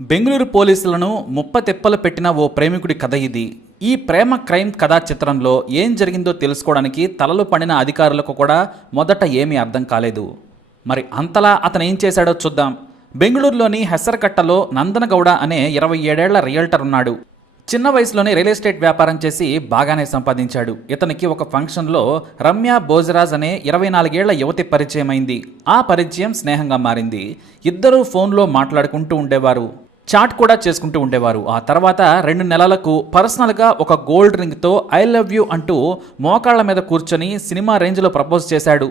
బెంగళూరు పోలీసులను ముప్పతెప్పలు పెట్టిన ఓ ప్రేమికుడి కథ ఇది. ఈ ప్రేమ క్రైమ్ కథా చిత్రంలో ఏం జరిగిందో తెలుసుకోవడానికి తలలు పడిన అధికారులకు కూడా మొదట ఏమీ అర్థం కాలేదు. మరి అంతలా అతను ఏం చేశాడో చూద్దాం. బెంగళూరులోని హెసరకట్టలో నందనగౌడ అనే ఇరవై ఏడేళ్ళ రియల్టర్ ఉన్నాడు. చిన్న వయసులోనే రియల్ ఎస్టేట్ వ్యాపారం చేసి బాగానే సంపాదించాడు. ఇతనికి ఒక ఫంక్షన్లో రమ్య భోజరాజ్ అనే ఇరవై నాలుగేళ్ళ యువతి పరిచయం అయింది ఆ పరిచయం స్నేహంగా మారింది. ఇద్దరూ ఫోన్లో మాట్లాడుకుంటూ ఉండేవారు. చాట్ కూడా చేసుకుంటూ ఉండేవారు. ఆ తర్వాత రెండు నెలలకు పర్సనల్గా ఒక గోల్డ్ రింగ్తో ఐ లవ్ యూ అంటూ మోకాళ్ళ మీద కూర్చొని సినిమా రేంజ్లో ప్రపోజ్ చేశాడు.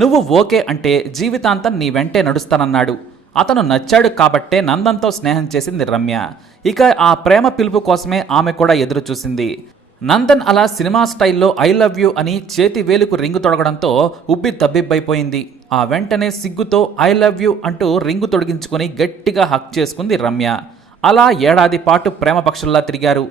నువ్వు ఓకే అంటే జీవితాంతం నీ వెంటే నడుస్తానన్నాడు. అతను నచ్చాడు కాబట్టే నందంతో స్నేహం చేసింది రమ్య. ఇక ఆ ప్రేమ పిలుపు కోసమే ఆమె కూడా ఎదురు చూసింది నందన్ అలా సినిమా స్టైల్లో ఐ లవ్ యూ అని చేతి వేలుకు రింగు తొడగడంతో ఉబ్బి తబ్బిబ్బైపోయింది ఆ వెంటనే సిగ్గుతో ఐ లవ్ యూ అంటూ రింగు తొడిగించుకుని గట్టిగా హక్ చేసుకుంది రమ్య. అలా ఏడాది పాటు ప్రేమపక్షుల్లా తిరిగారు.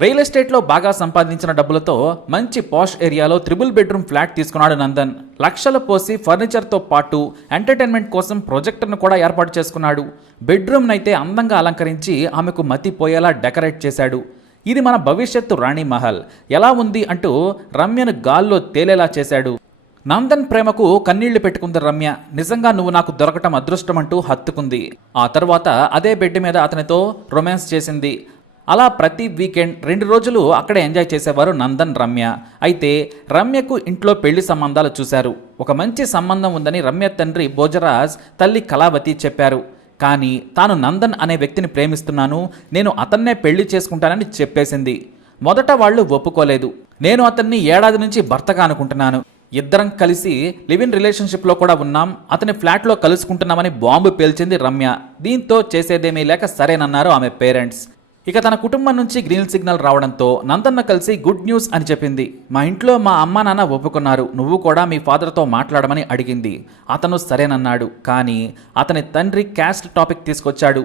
రియల్ ఎస్టేట్లో బాగా సంపాదించిన డబ్బులతో మంచి పాష్ ఏరియాలో త్రిబుల్ బెడ్రూమ్ ఫ్లాట్ తీసుకున్నాడు నందన్. లక్షలు పోసి ఫర్నిచర్తో పాటు ఎంటర్టైన్మెంట్ కోసం ప్రొజెక్టర్ను కూడా ఏర్పాటు చేసుకున్నాడు. బెడ్రూమ్నైతే అందంగా అలంకరించి ఆమెకు మతిపోయేలా డెకరేట్ చేశాడు. ఇది మన భవిష్యత్తు రాణి మహల్. ఎలా ఉంది అంటూ రమ్యను గాల్లో తేలేలా చేశాడు. నందన్ ప్రేమకు కన్నీళ్ళు పెట్టుకుంది రమ్య. నిజంగా నువ్వు నాకు దొరకటం అదృష్టం అంటూ హత్తుకుంది. ఆ తర్వాత అదే బెడ్ మీద అతనితో రొమాన్స్ చేసింది. అలా ప్రతి వీకెండ్ రెండు రోజులు అక్కడే ఎంజాయ్ చేసేవారు నందన్ రమ్య. అయితే రమ్యకు ఇంట్లో పెళ్ళి సంబంధాలు చూశారు. ఒక మంచి సంబంధం ఉందని రమ్య తండ్రి భోజరాజ్ తల్లి కళావతి చెప్పారు. కానీ తాను నందన్ అనే వ్యక్తిని ప్రేమిస్తున్నాను నేను అతన్నే పెళ్ళి చేసుకుంటానని చెప్పేసింది. మొదట వాళ్ళు ఒప్పుకోలేదు. నేను అతన్ని ఏడాది నుంచి భర్తగా అనుకుంటున్నాను. ఇద్దరం కలిసి లివ్ ఇన్ రిలేషన్షిప్లో కూడా ఉన్నాం. అతని ఫ్లాట్లో కలుసుకుంటున్నామని బాంబు పేల్చింది రమ్య. దీంతో చేసేదేమీ లేక సరేనన్నారు ఆమె పేరెంట్స్. ఇక తన కుటుంబం నుంచి గ్రీన్ సిగ్నల్ రావడంతో నందన్న కలిసి గుడ్ న్యూస్ అని చెప్పింది. మా ఇంట్లో మా అమ్మ నాన్న ఒప్పుకున్నారు. నువ్వు కూడా మీ ఫాదర్తో మాట్లాడమని అడిగింది. అతను సరేనన్నాడు. కానీ అతని తండ్రి క్యాస్ట్ టాపిక్ తీసుకొచ్చాడు.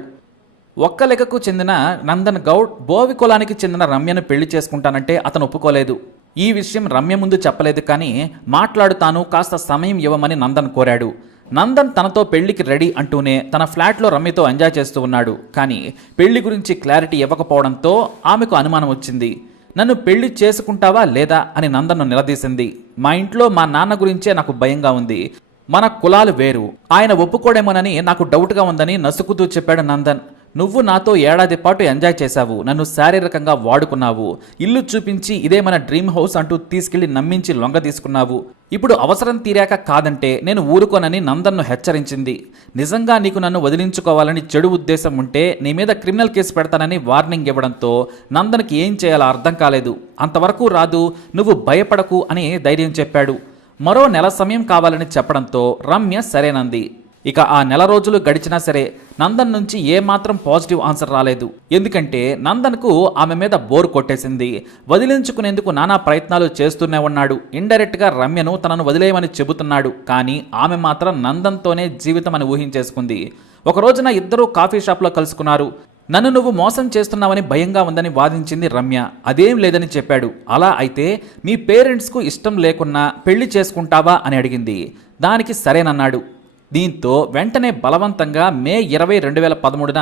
ఒక్క లెక్కకు చెందిన నందన్ గౌడ్ బోవి కులానికి చెందిన రమ్యను పెళ్ళి చేసుకుంటానంటే అతను ఒప్పుకోలేదు. ఈ విషయం రమ్య ముందు చెప్పలేదు కానీ మాట్లాడుతాను కాస్త సమయం ఇవ్వమని నందన్ కోరాడు. నందన్ తనతో పెళ్ళికి రెడీ అంటూనే తన ఫ్లాట్లో రమ్యతో ఎంజాయ్ చేస్తూ ఉన్నాడు. కానీ పెళ్ళి గురించి క్లారిటీ ఇవ్వకపోవడంతో ఆమెకు అనుమానం వచ్చింది. నన్ను పెళ్ళి చేసుకుంటావా లేదా అని నందన్ను నిలదీసింది. మా ఇంట్లో మా నాన్న గురించే నాకు భయంగా ఉంది. మన కులాలు వేరు. ఆయన ఒప్పుకోడేమోనని నాకు డౌట్గా ఉందని నసుకుతూ చెప్పాడు నందన్. నువ్వు నాతో ఏడాది పాటు ఎంజాయ్ చేశావు నన్ను శారీరకంగా వాడుకున్నావు. ఇల్లు చూపించి ఇదే మన డ్రీమ్ హౌస్ అంటూ తీసుకెళ్ళి నమ్మించి లొంగ తీసుకున్నావు. ఇప్పుడు అవసరం తీరాక కాదంటే నేను ఊరుకోనని నందన్ను హెచ్చరించింది. నిజంగా నీకు నన్ను వదిలించుకోవాలని చెడు ఉద్దేశం ఉంటే నీ మీద క్రిమినల్ కేసు పెడతానని వార్నింగ్ ఇవ్వడంతో నందన్కి ఏం చేయాలో అర్థం కాలేదు. అంతవరకు రాదు నువ్వు భయపడకు అని ధైర్యం చెప్పాడు. మరో నెల సమయం కావాలని చెప్పడంతో రమ్య సరేనంది. ఇక ఆ నెల రోజులు గడిచినా సరే నందన్ నుంచి ఏమాత్రం పాజిటివ్ ఆన్సర్ రాలేదు. ఎందుకంటే నందన్కు ఆమె మీద బోర్ కొట్టేసింది. వదిలించుకునేందుకు నానా ప్రయత్నాలు చేస్తూనే ఉన్నాడు. ఇండైరెక్ట్గా రమ్యను తనను వదిలేయమని చెబుతున్నాడు. కానీ ఆమె మాత్రం నందన్తోనే జీవితం అని ఊహించేసుకుంది. ఒక రోజున ఇద్దరూ కాఫీ షాప్లో కలుసుకున్నారు. నన్ను నువ్వు మోసం చేస్తున్నావని భయంగా ఉందని వాదించింది రమ్య. అదేం లేదని చెప్పాడు. అలా అయితే మీ పేరెంట్స్కు ఇష్టం లేకున్నా పెళ్ళి చేసుకుంటావా అని అడిగింది. దానికి సరేనన్నాడు. దీంతో వెంటనే బలవంతంగా మే ఇరవై రెండు వేల పదమూడున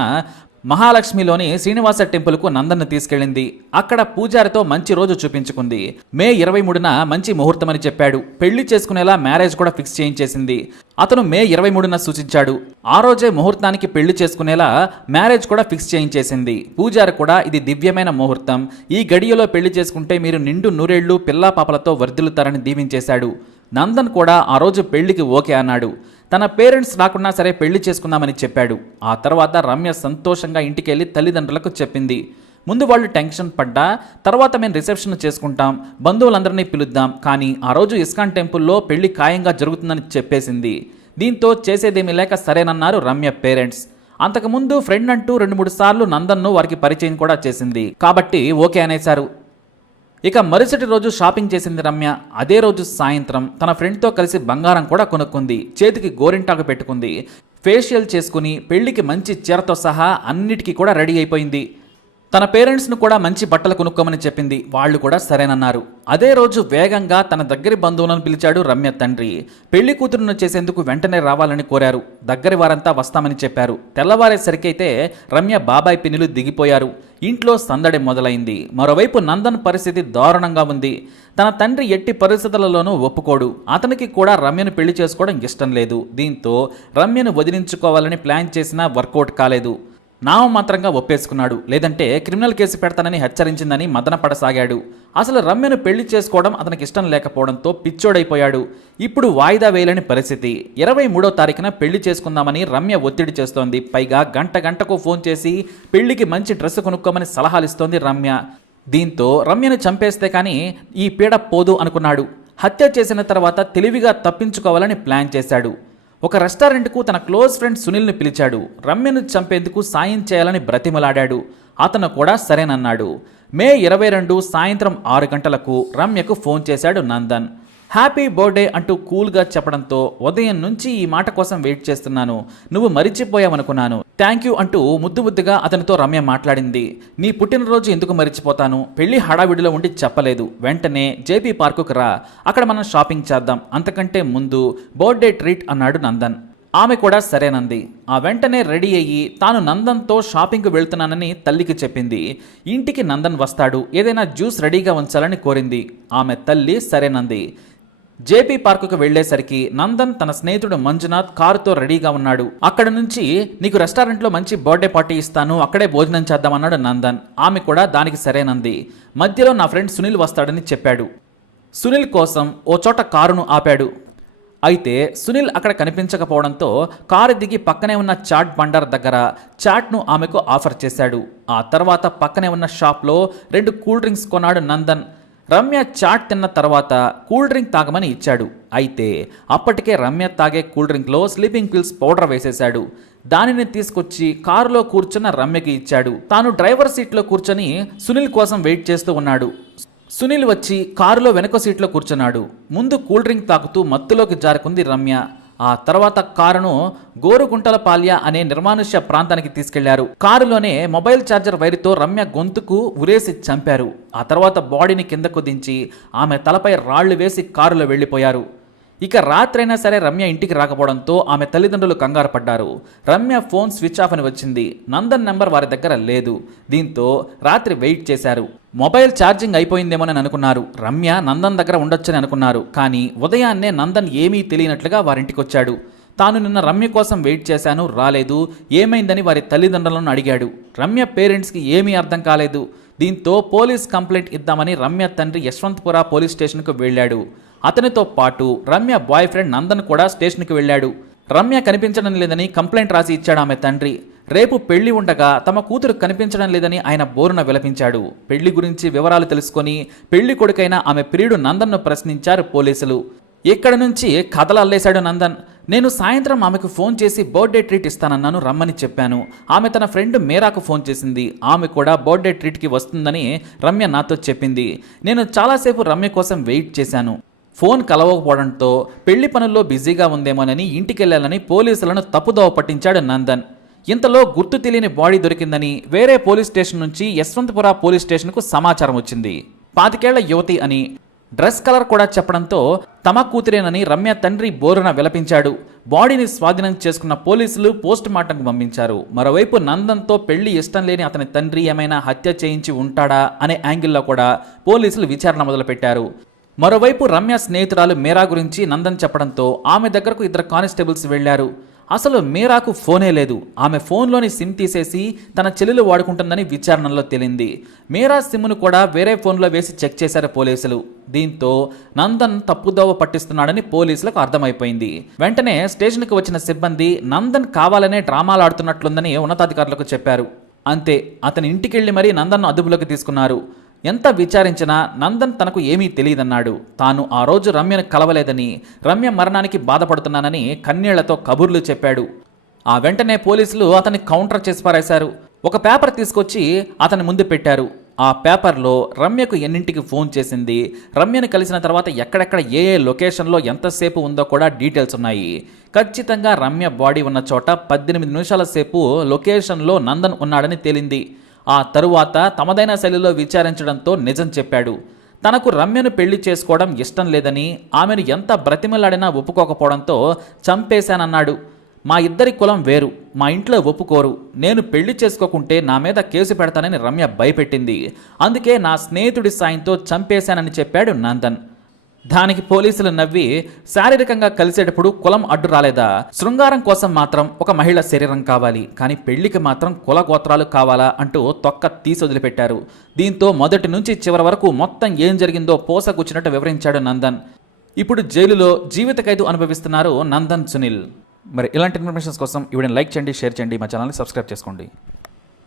మహాలక్ష్మిలోని శ్రీనివాస టెంపుల్కు నందన్ను తీసుకెళ్ళింది. అక్కడ పూజారితో మంచి రోజు చూపించుకుంది. మే ఇరవై మూడున మంచి ముహూర్తమని చెప్పాడు. పెళ్ళి చేసుకునేలా మ్యారేజ్ కూడా ఫిక్స్ చేయించేసింది. అతను మే ఇరవై మూడున సూచించాడు. ఆ రోజే ముహూర్తానికి పెళ్ళి చేసుకునేలా మ్యారేజ్ కూడా ఫిక్స్ చేయించేసింది. పూజారి కూడా ఇది దివ్యమైన ముహూర్తం. ఈ గడియలో పెళ్ళి చేసుకుంటే మీరు నిండు నూరేళ్ళు పిల్లా పాపలతో వర్ధిల్లుతారని దీవించేశాడు. నందన్ కూడా ఆ రోజు పెళ్ళికి ఓకే అన్నాడు. తన పేరెంట్స్ రాకున్నా సరే పెళ్ళి చేసుకుందామని చెప్పాడు. ఆ తర్వాత రమ్య సంతోషంగా ఇంటికి వెళ్ళి తల్లిదండ్రులకు చెప్పింది. ముందు వాళ్ళు టెన్షన్ పడ్డా తర్వాత మేము రిసెప్షన్ చేసుకుంటాం బంధువులందరినీ పిలుద్దాం కానీ ఆ రోజు ఇస్కాన్ టెంపుల్లో పెళ్ళి ఖాయంగా జరుగుతుందని చెప్పేసింది. దీంతో చేసేదేమీ లేక సరేనన్నారు రమ్య పేరెంట్స్. అంతకుముందు ఫ్రెండ్ అంటూ రెండు మూడు సార్లు నందన్ను వారికి పరిచయం కూడా చేసింది. కాబట్టి ఓకే అనేశారు. ఇక మరుసటి రోజు షాపింగ్ చేసింది రమ్య. అదే రోజు సాయంత్రం తన ఫ్రెండ్తో కలిసి బంగారం కూడా కొనుక్కుంది. చేతికి గోరింటాకు పెట్టుకుంది. ఫేషియల్ చేసుకుని పెళ్ళికి మంచి చీరతో సహా అన్నిటికీ కూడా రెడీ అయిపోయింది. తన పేరెంట్స్ను కూడా మంచి బట్టలు కొనుక్కోమని చెప్పింది. వాళ్ళు కూడా సరేనన్నారు. అదే రోజు వేగంగా తన దగ్గరి బంధువులను పిలిచాడు రమ్య తండ్రి. పెళ్ళి కూతురును చేసేందుకు వెంటనే రావాలని కోరారు. దగ్గరి వారంతా వస్తామని చెప్పారు. తెల్లవారేసరికైతే రమ్య బాబాయ్ పిన్నులు దిగిపోయారు. ఇంట్లో సందడి మొదలైంది. మరోవైపు నందన్ పరిస్థితి దారుణంగా ఉంది. తన తండ్రి ఎట్టి పరిస్థితులలోనూ ఒప్పుకోడు. అతనికి కూడా రమ్యను పెళ్ళి చేసుకోవడం ఇష్టం లేదు. దీంతో రమ్యను వదిలించుకోవాలని ప్లాన్ చేసినా వర్కౌట్ కాలేదు. నామమాత్రంగా ఒప్పేసుకున్నాడు. లేదంటే క్రిమినల్ కేసు పెడతానని హెచ్చరించిందని మదనపడసాగాడు. అసలు రమ్యను పెళ్ళి చేసుకోవడం అతనికి ఇష్టం లేకపోవడంతో పిచ్చోడైపోయాడు. ఇప్పుడు వాయిదా వేయలేని పరిస్థితి. ఇరవై మూడో తారీఖున పెళ్ళి చేసుకుందామని రమ్య ఒత్తిడి చేస్తోంది. పైగా గంట గంటకు ఫోన్ చేసి పెళ్ళికి మంచి డ్రెస్ కొనుక్కోమని సలహాలిస్తోంది రమ్య. దీంతో రమ్యను చంపేస్తే కానీ ఈ పీడ పోదు అనుకున్నాడు. హత్య చేసిన తర్వాత తెలివిగా తప్పించుకోవాలని ప్లాన్ చేశాడు. ఒక రెస్టారెంట్కు తన క్లోజ్ ఫ్రెండ్ సునీల్ని పిలిచాడు. రమ్యను చంపేందుకు సాయం చేయాలని బ్రతిమలాడాడు. అతను కూడా సరేనన్నాడు. మే ఇరవై రెండు సాయంత్రం ఆరు గంటలకు రమ్యకు ఫోన్ చేశాడు నందన్. హ్యాపీ బర్త్డే అంటూ కూల్గా చెప్పడంతో ఉదయం నుంచి ఈ మాట కోసం వెయిట్ చేస్తున్నాను. నువ్వు మరిచిపోయావనుకున్నాను. థ్యాంక్ యూ అంటూ ముద్దు ముద్దుగా అతనితో రమ్య మాట్లాడింది. నీ పుట్టినరోజు ఎందుకు మరిచిపోతాను? పెళ్ళి హడావిడిలో ఉండి చెప్పలేదు. వెంటనే జేపీ పార్కుకు రా. అక్కడ మనం షాపింగ్ చేద్దాం. అంతకంటే ముందు బర్త్డే ట్రీట్ అన్నాడు నందన్. ఆమె కూడా సరేనంది. ఆ వెంటనే రెడీ అయ్యి తాను నందన్తో షాపింగ్కు వెళ్తున్నానని తల్లికి చెప్పింది. ఇంటికి నందన్ వస్తాడు. ఏదైనా జ్యూస్ రెడీగా ఉంచాలని కోరింది. ఆమె తల్లి సరేనంది. జేపీ పార్కుకు వెళ్ళేసరికి నందన్ తన స్నేహితుడు మంజునాథ్ కారుతో రెడీగా ఉన్నాడు. అక్కడ నుంచి నీకు రెస్టారెంట్లో మంచి బర్త్డే పార్టీ ఇస్తాను అక్కడే భోజనం చేద్దామన్నాడు నందన్. ఆమె కూడా దానికి సరేనంది. మధ్యలో నా ఫ్రెండ్ సునీల్ వస్తాడని చెప్పాడు. సునీల్ కోసం ఓ చోట కారును ఆపాడు. అయితే సునీల్ అక్కడ కనిపించకపోవడంతో కారు దిగి పక్కనే ఉన్న చాట్ బండర్ దగ్గర చాట్ను ఆమెకు ఆఫర్ చేశాడు. ఆ తర్వాత పక్కనే ఉన్న షాప్లో రెండు కూల్ డ్రింక్స్ కొన్నాడు నందన్. రమ్య చాట్ తిన్న తర్వాత కూల్ డ్రింక్ తాగమని ఇచ్చాడు. అయితే అప్పటికే రమ్య తాగే కూల్ డ్రింక్లో స్లీపింగ్ పిల్స్ పౌడర్ వేసేశాడు. దానిని తీసుకొచ్చి కారులో కూర్చున్న రమ్యకి ఇచ్చాడు. తాను డ్రైవర్ సీట్లో కూర్చొని సునీల్ కోసం వెయిట్ చేస్తూ ఉన్నాడు. సునీల్ వచ్చి కారులో వెనుక సీట్లో కూర్చున్నాడు. ముందు కూల్ డ్రింక్ తాగుతూ మత్తులోకి జారుకుంది రమ్య. ఆ తర్వాత కారును గోరుగుంటలపాల్య అనే నిర్మానుష్య ప్రాంతానికి తీసుకెళ్ళారు. కారులోనే మొబైల్ ఛార్జర్ వైరుతో రమ్య గొంతుకు ఉరేసి చంపారు. ఆ తర్వాత బాడీని కిందకు దించి ఆమె తలపై రాళ్ళు వేసి కారులో వెళ్ళిపోయారు ఇక రాత్రైనా సరే రమ్య ఇంటికి రాకపోవడంతో ఆమె తల్లిదండ్రులు కంగారు పడ్డారు. రమ్య ఫోన్ స్విచ్ ఆఫ్ అని వచ్చింది. నందన్ నెంబర్ వారి దగ్గర లేదు. దీంతో రాత్రి వెయిట్ చేశారు. మొబైల్ ఛార్జింగ్ అయిపోయిందేమోనని అనుకున్నారు. రమ్య నందన్ దగ్గర ఉండొచ్చని అనుకున్నారు. కానీ ఉదయాన్నే నందన్ ఏమీ తెలియనట్లుగా వారింటికి వచ్చాడు తాను నిన్న రమ్య కోసం వెయిట్ చేశాను రాలేదు. ఏమైందని వారి తల్లిదండ్రులను అడిగాడు. రమ్య పేరెంట్స్కి ఏమీ అర్థం కాలేదు. దీంతో పోలీస్ కంప్లైంట్ ఇద్దామని రమ్య తండ్రి యశ్వంత్పుర పోలీస్ స్టేషన్కు వెళ్ళాడు. అతనితో పాటు రమ్య బాయ్ ఫ్రెండ్ నందన్ కూడా స్టేషన్కి వెళ్ళాడు. రమ్య కనిపించడం లేదని కంప్లైంట్ రాసి ఇచ్చాడు ఆమె తండ్రి. రేపు పెళ్ళి ఉండగా తమ కూతురు కనిపించడం లేదని ఆయన బోరున విలపించాడు. పెళ్ళి గురించి వివరాలు తెలుసుకొని పెళ్ళి కొడుకైన ఆమె ప్రియుడు నందన్ను ప్రశ్నించారు పోలీసులు. ఇక్కడ నుంచి కథలు అల్లేశాడు నందన్? నేను సాయంత్రం ఆమెకు ఫోన్ చేసి బర్త్డే ట్రీట్ ఇస్తానన్నాను రమ్మని చెప్పాను. ఆమె తన ఫ్రెండ్ మేరాకు ఫోన్ చేసింది. ఆమె కూడా బర్త్డే ట్రీట్కి వస్తుందని రమ్య నాతో చెప్పింది. నేను చాలాసేపు రమ్య కోసం వెయిట్ చేశాను. ఫోన్ కలవకపోవడంతో పెళ్ళి పనుల్లో బిజీగా ఉందేమోనని ఇంటికెళ్ళాలని పోలీసులను తప్పుదోవ పట్టించాడు నందన్. ఇంతలో గుర్తు తెలియని బాడీ దొరికిందని వేరే పోలీస్ స్టేషన్ నుంచి యశ్వంతపుర పోలీస్ స్టేషన్కు సమాచారం వచ్చింది. పాతికేళ్ళ యువతి అని డ్రెస్ కలర్ కూడా చెప్పడంతో తమ కూతురేనని రమ్య తండ్రి బోరున విలపించాడు. బాడీని స్వాధీనం చేసుకున్న పోలీసులు పోస్ట్ మార్టంకు పంపించారు. మరోవైపు నందన్తో పెళ్ళి ఇష్టం లేని అతని తండ్రి ఏమైనా హత్య చేయించి ఉంటాడా అనే యాంగిల్లో కూడా పోలీసులు విచారణ మొదలుపెట్టారు. మరోవైపు రమ్య స్నేహితురాలు మీరా గురించి నందన్ చెప్పడంతో ఆమె దగ్గరకు ఇద్దరు కానిస్టేబుల్స్ వెళ్ళారు అసలు మీరాకు ఫోనే లేదు. ఆమె ఫోన్లోని సిమ్ తీసేసి తన చెల్లెలు వాడుకుంటుందని విచారణలో తేలింది. మీరా సిమ్ను కూడా వేరే ఫోన్లో వేసి చెక్ చేశారు పోలీసులు. దీంతో నందన్ తప్పుదోవ పట్టిస్తున్నాడని పోలీసులకు అర్థమైపోయింది. వెంటనే స్టేషన్కి వచ్చిన సిబ్బంది నందన్ కావాలనే డ్రామాలు ఆడుతున్నట్లుందని ఉన్నతాధికారులకు చెప్పారు. అంతే అతని ఇంటికెళ్ళి మరీ నందన్ను అదుపులోకి తీసుకున్నారు. ఎంత విచారించినా నందన్ తనకు ఏమీ తెలియదన్నాడు. తాను ఆ రోజు రమ్యను కలవలేదని రమ్య మరణానికి బాధపడుతున్నానని కన్నీళ్ళతో కబుర్లు చెప్పాడు. ఆ వెంటనే పోలీసులు అతన్ని కౌంటర్ చేసి పారేశారు. ఒక పేపర్ తీసుకొచ్చి అతని ముందు పెట్టారు. ఆ పేపర్లో రమ్యకు ఎన్నింటికి ఫోన్ చేసింది. రమ్యను కలిసిన తర్వాత ఎక్కడెక్కడ ఏ ఏ లొకేషన్లో ఎంతసేపు ఉందో కూడా డీటెయిల్స్ ఉన్నాయి. ఖచ్చితంగా రమ్య బాడీ ఉన్న చోట పద్దెనిమిది నిమిషాల సేపు లొకేషన్లో నందన్ ఉన్నాడని తేలింది. ఆ తరువాత తమదైన శైలిలో విచారించడంతో నిజం చెప్పాడు. తనకు రమ్యను పెళ్ళి చేసుకోవడం ఇష్టం లేదని ఆమెను ఎంత బ్రతిమలాడినా ఒప్పుకోకపోవడంతో చంపేశానన్నాడు. మా ఇద్దరి కులం వేరు మా ఇంట్లో ఒప్పుకోరు. నేను పెళ్ళి చేసుకోకుంటే నా మీద కేసు పెడతానని రమ్య భయపెట్టింది. అందుకే నా స్నేహితుడి సాయంతో చంపేశానని చెప్పాడు నందన్. దానికి పోలీసులు నవ్వి శారీరకంగా కలిసేటప్పుడు కులం అడ్డు రాలేదా? శృంగారం కోసం మాత్రం ఒక మహిళ శరీరం కావాలి కానీ పెళ్ళికి మాత్రం కుల గోత్రాలు కావాలా అంటూ తొక్క తీసి వదిలిపెట్టారు. దీంతో మొదటి నుంచి చివరి వరకు మొత్తం ఏం జరిగిందో పోసకూచినట్టు వివరించాడు నందన్. ఇప్పుడు జైలులో జీవిత ఖైదు అనుభవిస్తున్నారు నందన్ సునీల్. మరి ఇలాంటి ఇన్ఫర్మేషన్స్ కోసం ఇవిడని లైక్ చేయండి షేర్ చేయండి మా ఛానల్ని సబ్స్క్రైబ్ చేసుకోండి.